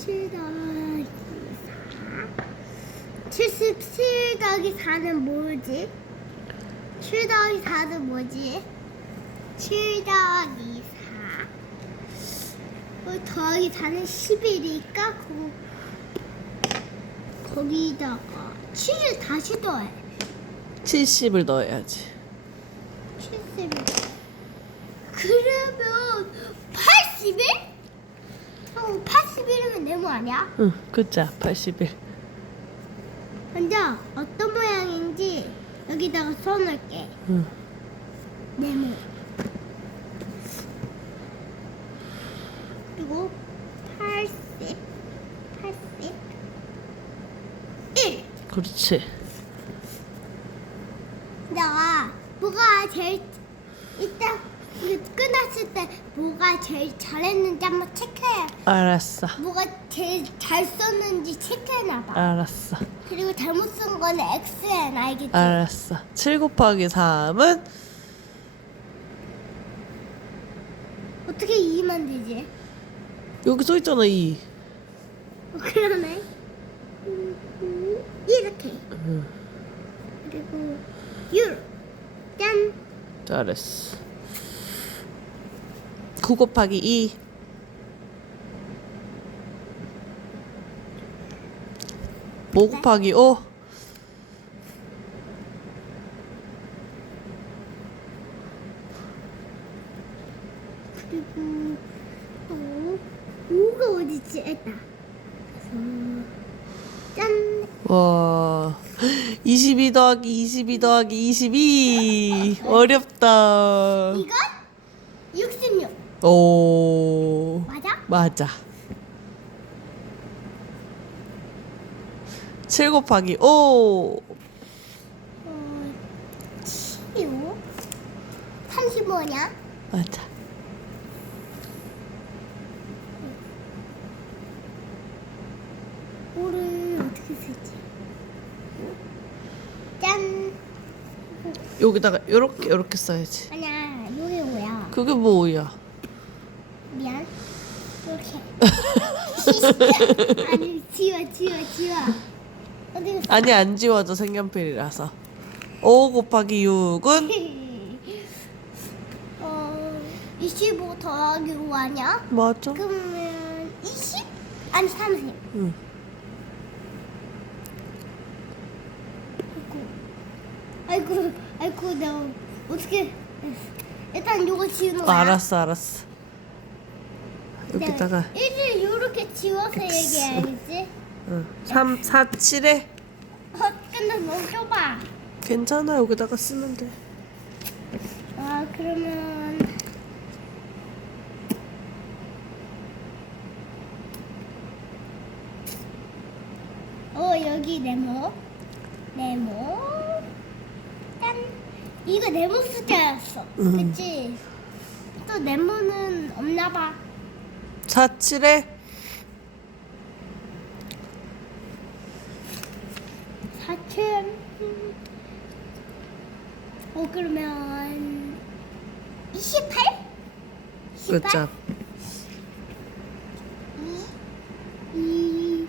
7 더하기 4 77 더하기 4는 뭐지? 7 더하기 4는 뭐지? 7 더하기 4 어, 더하기 4는 11이니까 거, 거기다가 7을 다시 더해 70을 넣어야지. 70 그러면 81? 어, 81이면 네모 아니야? 응, 그자 81. 먼저 어떤 모양인지 여기다가 써놓을게 응. 네모 그리고 80 80 1 그렇지. 내가 뭐가 제일 이따 끝났을 때 뭐가 제일 잘했는지 한번 체크해 알았어. 뭐가 제일 잘 썼는지 체크해놔봐 알았어. 그리고 잘못 쓴 거는 X에 알겠지? 알았어. 7 곱하기 3은 어떻게 2만 되지? 여기 써 있잖아 2. 어, 그러네 음, 음, 이렇게 응. 그리고 유 짠! 잘했어. 9 곱하기 2. 오 곱하기 5. 그리고 어, 5가 어디지? 그래서 짠! 와. 22 더하기 22 더하기 22. 어렵다. 이건 66 오. 맞아? 맞아. 7 곱하기 5. 어, 15 35냐? 맞아. 오를 어떻게 쓰지? 짠! 여기다가 요렇게 요렇게 써야지. 아니야 이게 뭐야? 그게 뭐야? 미안. 이렇게. 아니 지워 지워 지워. 어디 갔어? 아니 안 지워져 색연필이라서. 5 곱하기 6은 어, 25 더하기 5 아니야? 맞아. 그러면 20? 아니 30. 응. 아이고, 아이고, 아이고, 내가 어떻게? 일단 이거 지우는 거야. 알았어 알았어. 여기다가 1을 이렇게 지워서 X. 얘기해야겠지? 응. 3 4 7에 어, 근데 너무 좁아. 괜찮아 여기다가 쓰면 돼. 아, 그러면 어 여기 네모 네모 짠 이거 네모 숫자였어 음. 그치 또 네모는 없나 봐 4 7에 사천 어 그러면 28? 28? 그죠. 2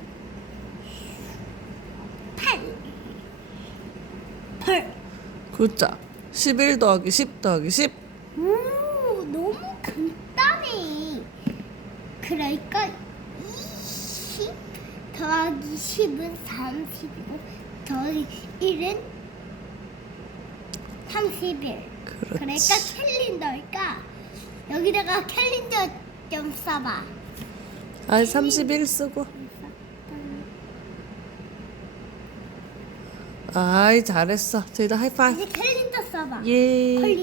8 8 그죠. 11 더하기 10 더하기 10. 오, 너무 간단해. 그러니까 20 더하기 10은 30이고 더하기 1은 31. 그렇지. 그러니까 캘린더니까 여기다가 캘린더 좀 써봐. 아니 31 쓰고. 아이 잘했어. 저희도 하이파이브. 이제 캘린더 써봐. 예.